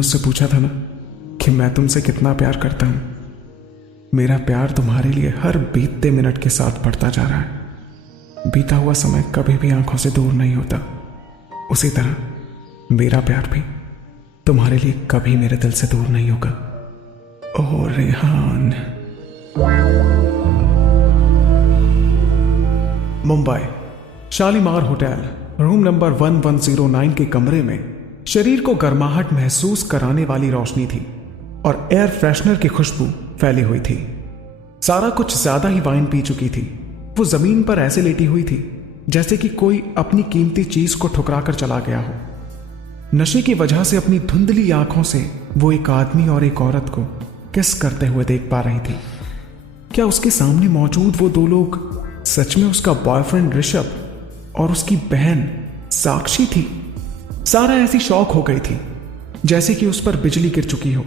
मुझसे पूछा था ना कि मैं तुमसे कितना प्यार करता हूं, मेरा प्यार तुम्हारे लिए हर बीतते मिनट के साथ बढ़ता जा रहा है। बीता हुआ समय कभी भी आंखों से दूर नहीं होता, उसी तरह मेरा प्यार भी तुम्हारे लिए कभी मेरे दिल से दूर नहीं होगा। ओ Rehan. Mumbai Shalimar hotel room number 1109 के कमरे में शरीर को गर्माहट महसूस कराने वाली रोशनी थी और एयर फ्रेशनर की खुशबू फैली हुई थी। सारा कुछ ज्यादा ही वाइन पी चुकी थी। वो जमीन पर ऐसे लेटी हुई थी जैसे कि कोई अपनी कीमती चीज को ठुकरा कर चला गया हो। नशे की वजह से अपनी धुंधली आंखों से वो एक आदमी और एक औरत को किस करते हुए देख पा रही थी। क्या उसके सामने मौजूद वो दो लोग सच में उसका बॉयफ्रेंड ऋषभ और उसकी बहन साक्षी थी? सारा ऐसी शॉक हो गई थी जैसे कि उस पर बिजली गिर चुकी हो।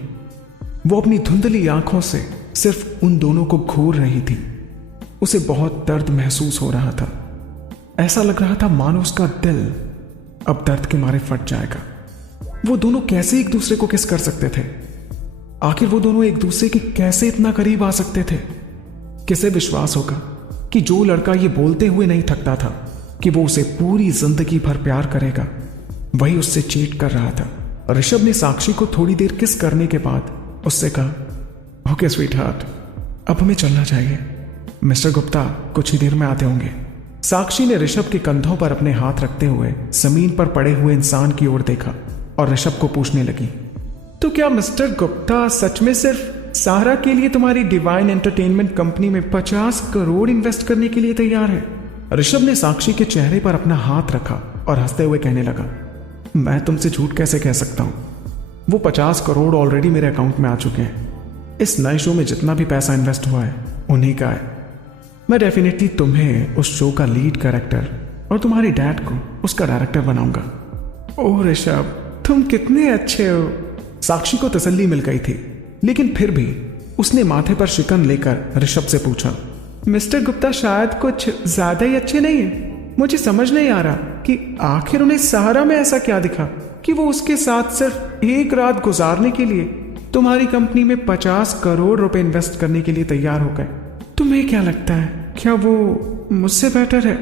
वो अपनी धुंधली आंखों से सिर्फ उन दोनों को घूर रही थी। उसे बहुत दर्द महसूस हो रहा था। ऐसा लग रहा था मानो उसका दिल अब दर्द के मारे फट जाएगा। वो दोनों कैसे एक दूसरे को किस कर सकते थे? आखिर वो दोनों एक दूसरे के कैसे इतना करीब आ सकते थे? किसे विश्वास होगा कि जो लड़का ये बोलते हुए नहीं थकता था कि वो उसे पूरी जिंदगी भर प्यार करेगा, वही उससे चीट कर रहा था। ऋषभ ने साक्षी को थोड़ी देर किस करने के बाद उससे कहा, ओके स्वीट हार्ट, अब हमें चलना चाहिए। मिस्टर गुप्ता कुछ ही देर में आते होंगे। साक्षी ने ऋषभ के कंधों पर अपने हाथ रखते हुए जमीन पर पड़े हुए इंसान की ओर देखा और ऋषभ को पूछने लगी, तो क्या मिस्टर गुप्ता सच में सिर्फ सारा के लिए तुम्हारी डिवाइन एंटरटेनमेंट कंपनी में 50 करोड़ इन्वेस्ट करने के लिए तैयार है? ऋषभ ने साक्षी के चेहरे पर अपना हाथ रखा और हंसते हुए कहने लगा, मैं तुमसे झूठ कैसे कह सकता हूं? वो 50 करोड़ ऑलरेडी मेरे अकाउंट में आ चुके हैं। इस नए शो में जितना भी पैसा इन्वेस्ट हुआ है उन्हीं का है। मैं डेफिनेटली तुम्हें उस शो का लीड कैरेक्टर और तुम्हारे डैड को उसका डायरेक्टर बनाऊंगा। ओह ऋषभ, तुम कितने अच्छे हो। साक्षी को तसल्ली मिल गई थी, लेकिन फिर भी उसने माथे पर शिकन लेकर ऋषभ से पूछा, मिस्टर गुप्ता शायद कुछ ज्यादा ही अच्छे नहीं है। मुझे समझ नहीं आ रहा कि आखिर उन्हें सहारा में ऐसा क्या दिखा कि वो उसके साथ सिर्फ एक रात गुजारने के लिए तुम्हारी कंपनी में 50 करोड़ रुपए इन्वेस्ट करने के लिए तैयार हो गए। तुम्हें क्या लगता है, क्या वो मुझसे बेटर है?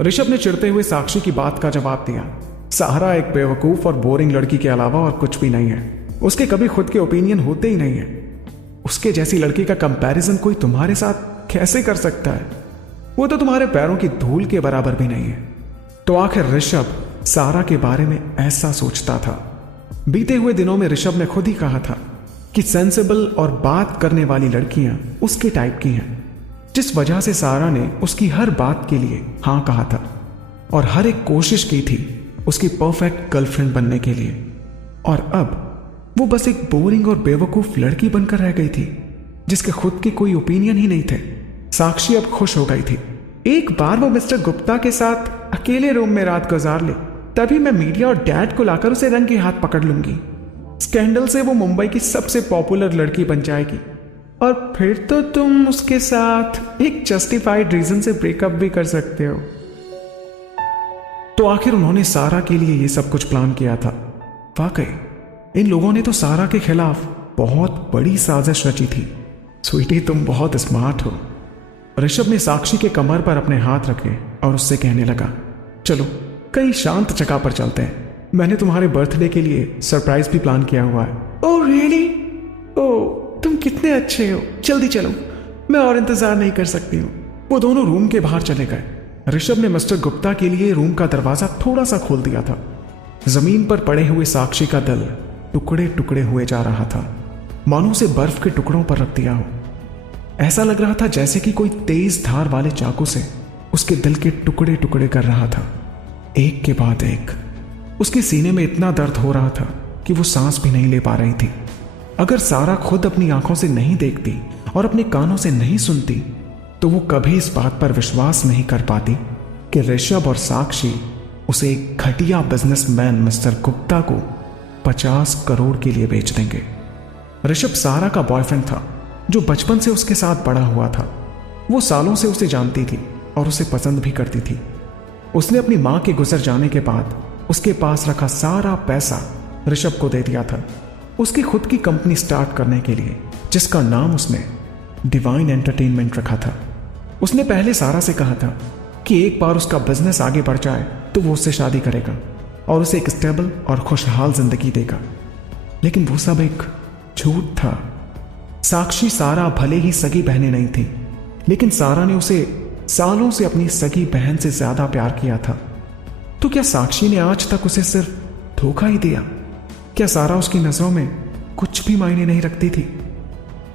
ऋषभ ने चिढ़ते हुए साक्षी की बात का जवाब दिया, सहारा एक बेवकूफ और बोरिंग लड़की के अलावा और कुछ भी नहीं है। उसके कभी खुद के ओपिनियन होते ही नहीं है। उसके जैसी लड़की का कंपैरिजन कोई तुम्हारे साथ कैसे कर सकता है? वो तो तुम्हारे पैरों की धूल के बराबर भी नहीं है। तो आखिर ऋषभ सारा के बारे में ऐसा सोचता था। बीते हुए दिनों में ऋषभ ने खुद ही कहा था कि सेंसिबल और बात करने वाली लड़कियां उसके टाइप की हैं, जिस वजह से सारा ने उसकी हर बात के लिए हाँ कहा था और हर एक कोशिश की थी उसकी परफेक्ट गर्लफ्रेंड बनने के लिए। और अब वो बस एक बोरिंग और बेवकूफ लड़की बनकर रह गई थी जिसके खुद के कोई ओपिनियन ही नहीं थे। साक्षी अब खुश हो गई थी। एक बार वो मिस्टर गुप्ता के साथ अकेले रूम में रात गुजार ले, तभी मैं मीडिया और डैड को लाकर उसे रंगे हाथ पकड़ लूंगी। स्कैंडल से वो मुंबई की सबसे पॉपुलर लड़की बन जाएगी और फिर तो तुम उसके साथ एक जस्टिफाइड रीजन से ब्रेकअप भी कर सकते हो। तो आखिर उन्होंने सारा के लिए ये सब कुछ प्लान किया था। वाकई इन लोगों ने तो सारा के खिलाफ बहुत बड़ी साजिश रची थी। स्वीटी, तुम बहुत स्मार्ट हो। ऋषभ ने साक्षी के कमर पर अपने हाथ रखे और उससे कहने लगा, चलो कहीं शांत जगह पर चलते हैं। मैंने तुम्हारे बर्थडे के लिए सरप्राइज भी प्लान किया हुआ है। Oh really? ओह, तुम कितने अच्छे हो। जल्दी चलो, मैं और इंतजार नहीं कर सकती हूँ। वो दोनों रूम के बाहर चले गए। ऋषभ ने मिस्टर गुप्ता के लिए रूम का दरवाजा थोड़ा सा खोल दिया था। जमीन पर पड़े हुए साक्षी का दिल टुकड़े टुकड़े हुए जा रहा था, मानो उसे बर्फ के टुकड़ों पर रख दिया हो। ऐसा लग रहा था जैसे कि कोई तेज धार वाले चाकू से उसके दिल के टुकड़े टुकड़े कर रहा था, एक के बाद एक। उसके सीने में इतना दर्द हो रहा था कि वो सांस भी नहीं ले पा रही थी। अगर सारा खुद अपनी आंखों से नहीं देखती और अपने कानों से नहीं सुनती तो वो कभी इस बात पर विश्वास नहीं कर पाती कि ऋषभ और साक्षी उसे एक घटिया बिजनेसमैन मिस्टर गुप्ता को 50 करोड़ के लिए बेच देंगे। ऋषभ सारा का बॉयफ्रेंड था जो बचपन से उसके साथ बड़ा हुआ था। वो सालों से उसे जानती थी और उसे पसंद भी करती थी। उसने अपनी मां के गुजर जाने के बाद उसके पास रखा सारा पैसा ऋषभ को दे दिया था। उसकी खुद की कंपनी स्टार्ट करने के लिए, जिसका नाम उसने डिवाइन एंटरटेनमेंट रखा था। उसने पहले सारा से कहा था कि एक बार उसका बिजनेस आगे बढ़ जाए तो वो उससे शादी करेगा और उसे एक स्टेबल और खुशहाल जिंदगी देगा। लेकिन वो सब एक झूठ था। साक्षी सारा भले ही सगी बहनें नहीं थी, लेकिन सारा ने उसे सालों से अपनी सगी बहन से ज्यादा प्यार किया था। तो क्या साक्षी ने आज तक उसे सिर्फ धोखा ही दिया? क्या सारा उसकी नजरों में कुछ भी मायने नहीं रखती थी?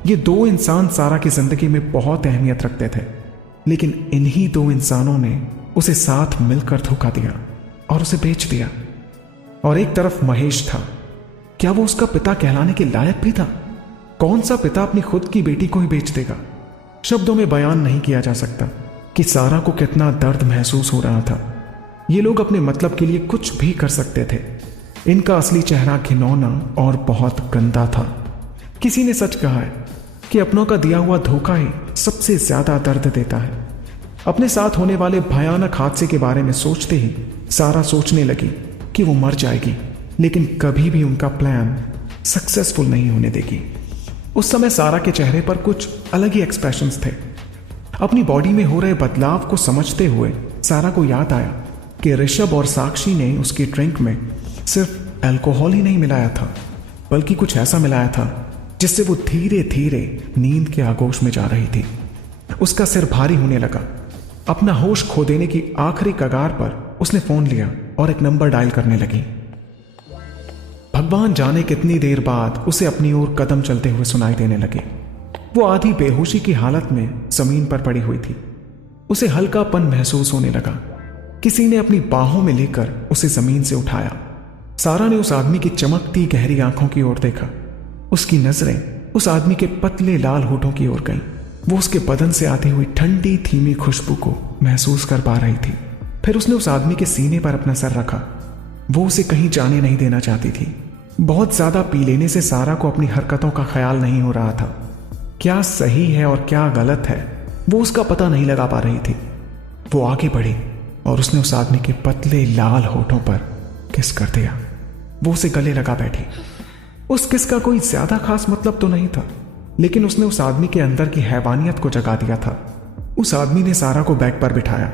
ये दो इंसान सारा की जिंदगी में बहुत अहमियत रखते थे, लेकिन इन्हीं दो इंसानों ने उसे साथ मिलकर धोखा दिया और उसे बेच दिया। और एक तरफ महेश था। क्या वो उसका पिता कहलाने के लायक भी था? कौन सा पिता अपनी खुद की बेटी को ही बेच देगा? शब्दों में बयान नहीं किया जा सकता कि सारा को कितना दर्द महसूस हो रहा था। ये लोग अपने मतलब के लिए कुछ भी कर सकते थे। इनका असली चेहरा घिनौना और बहुत गंदा था। किसी ने सच कहा है कि अपनों का दिया हुआ धोखा ही सबसे ज्यादा दर्द देता है। अपने साथ होने वाले भयानक हादसे के बारे में सोचते ही सारा सोचने लगी कि वो मर जाएगी, लेकिन कभी भी उनका प्लान सक्सेसफुल नहीं होने देगी। उस समय सारा के चेहरे पर कुछ अलग ही एक्सप्रेशंस थे। अपनी बॉडी में हो रहे बदलाव को समझते हुए सारा को याद आया कि ऋषभ और साक्षी ने उसकी ड्रिंक में सिर्फ अल्कोहल ही नहीं मिलाया था, बल्कि कुछ ऐसा मिलाया था जिससे वो धीरे धीरे नींद के आगोश में जा रही थी। उसका सिर भारी होने लगा। अपना होश खो देने की आखिरी कगार पर उसने फोन लिया और एक नंबर डायल करने लगी। भगवान जाने कितनी देर बाद उसे अपनी ओर कदम चलते हुए सुनाई देने लगे। वो आधी बेहोशी की हालत में जमीन पर पड़ी हुई थी। उसे हल्कापन महसूस होने लगा। किसी ने अपनी बाहों में लेकर उसे जमीन से उठाया। सारा ने उस आदमी की चमकती गहरी आंखों की ओर देखा। उसकी नजरें उस आदमी के पतले लाल होठों की ओर गईं। वो उसके बदन से आती हुई ठंडी धीमी खुशबू को महसूस कर पा रही थी। फिर उसने उस आदमी के सीने पर अपना सर रखा। वो उसे कहीं जाने नहीं देना चाहती थी। बहुत ज्यादा पी लेने से सारा को अपनी हरकतों का ख्याल नहीं हो रहा था। क्या सही है और क्या गलत है, वो उसका पता नहीं लगा पा रही थी। वो आगे बढ़ी और उसने उस आदमी के पतले लाल होठों पर किस कर दिया। वो उसे गले लगा बैठी। उस किस का कोई ज्यादा खास मतलब तो नहीं था, लेकिन उसने उस आदमी के अंदर की हैवानियत को जगा दिया था। उस आदमी ने सारा को बैग पर बिठाया।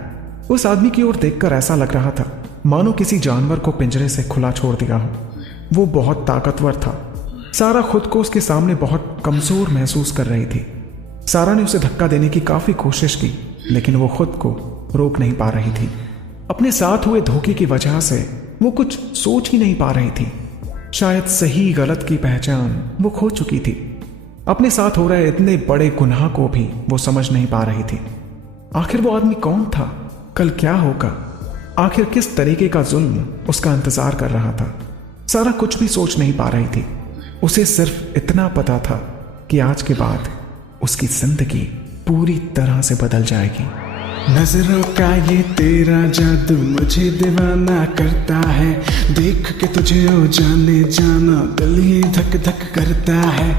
उस आदमी की ओर देखकर ऐसा लग रहा था मानो किसी जानवर को पिंजरे से खुला छोड़ दिया हो। वो बहुत ताकतवर था। सारा खुद को उसके सामने बहुत कमजोर महसूस कर रही थी। सारा ने उसे धक्का देने की काफी कोशिश की, लेकिन वो खुद को रोक नहीं पा रही थी। अपने साथ हुए धोखे की वजह से वो कुछ सोच ही नहीं पा रही थी। शायद सही गलत की पहचान वो खो चुकी थी। अपने साथ हो रहे इतने बड़े गुनाह को भी वो समझ नहीं पा रही थी। आखिर वो आदमी कौन था? कल क्या होगा? आखिर किस तरीके का जुल्म उसका इंतजार कर रहा था? सारा कुछ भी सोच नहीं पा रही थी। उसे सिर्फ इतना पता था कि आज के बाद उसकी जिंदगी पूरी तरह से बदल जाएगी। नजरों का ये तेरा जादू मुझे दीवाना करता है। देख के तुझे ओ जाने जाना दिल ही धक धक करता है।